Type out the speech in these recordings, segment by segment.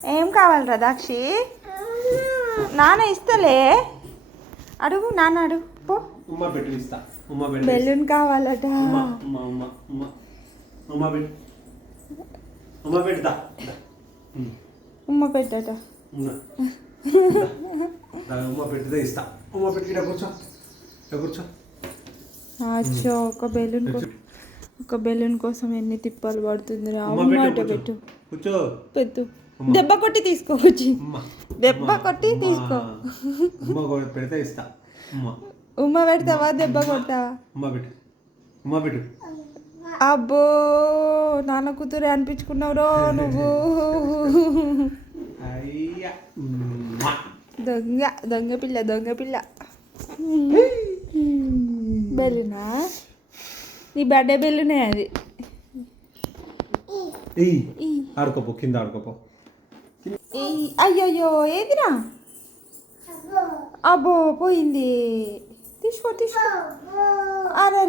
ఏం కావాలరా దాక్షి? నాన్న ఇస్తలే. అడుగు నాన్న అడుగు పో. బెలూన్ కావాలట. ఉమ్మ పెట్టట. ఒక బెలూన్ కోసం ఎన్ని తిప్పాలు పడుతుంది రా. పెట్టు పెట్టు. దెబ్బ కొట్టి తీసుకో. దెబ్బ కొట్టి తీసుకో. ఉమ్మ పెడతావా దెబ్బ కొడతావా? అబ్బో నాన్న కూతురు అనిపించుకున్నావురో నువ్వు. దొంగ దొంగ పిల్ల దొంగ పిల్ల. బెలూనా? నీ బర్త్డే బెలూనే అది. ఆడుకోపో కింద ఆడుకోపో. అయ్యయ్యో ఏదిరా? అబ్బో పోయింది. తీసుకో తీసుకో. అరే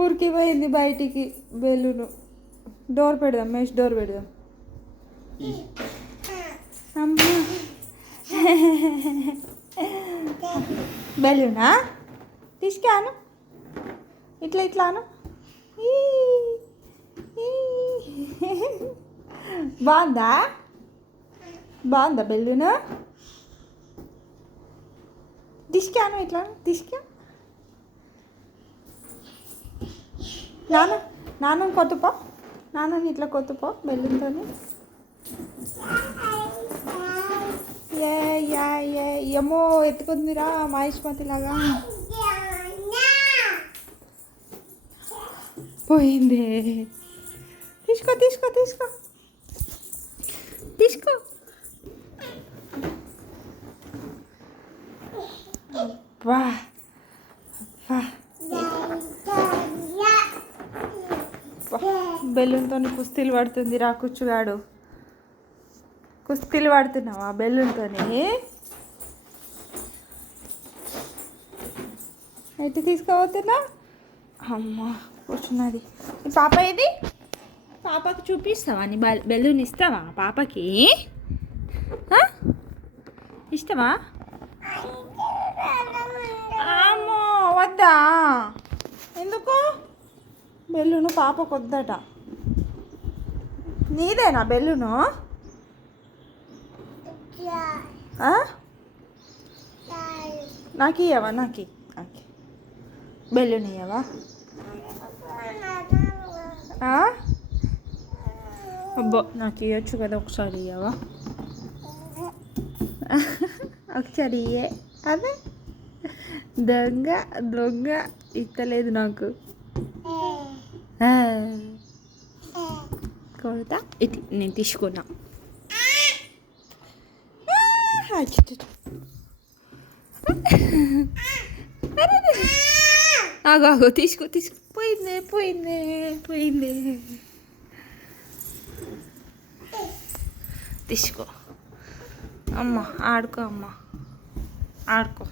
ఊరికి పోయింది బయటికి బెలూను. డోర్ పెడదాం మెష్ డోర్ పెడదాం. అమ్మా బెలూనా? తీసుకాను ఇట్లా ఇట్లాను. బాగుందా? బాగుందా బెలూను? తీసుకాను ఇట్లా తీసుకా. నాన్న కొట్టుపో. నాన్నని ఇట్లా కొట్టుపో బెలూన్తో. ఏమో ఎత్తుకుందిరా మహేష్మతి లాగా. పోయింది. తీసుకో తీసుకో తీసుకో తీసుకో. వా బెలూన్తో కుస్తీలు పడుతుంది రా కూర్చుగాడు. కుస్తీలు పడుతున్నావా బెలూన్తో? అయితే తీసుకోబోతున్నా. అమ్మ కూర్చున్నది. పాప ఏది? పాపకి చూపిస్తావా? నీ బెలూన్ ఇస్తావా పాపకి? ఇష్టమా? అమ్మో వద్దా? ఎందుకు? బెలూను పాపకు వద్దట. నీదేనా బెలూను? నాకు ఇయ్యవా? నాకు బెలూన్ ఇయ్యవా? అబ్బో నాకు ఇవ్వచ్చు కదా ఒకసారి. ఇయ్యవా? ఒకసారి ఇయ్యే. అదే దొంగ దొంగ ఇస్తలేదు నాకు. కొడతా ఇట్లా నేను తీసుకున్నా. ఆగో తీసుకో తీసుకో. పోయింది పోయింది పోయింది. తీసుకో అమ్మ ఆడుకో. అమ్మ ఆడుకో.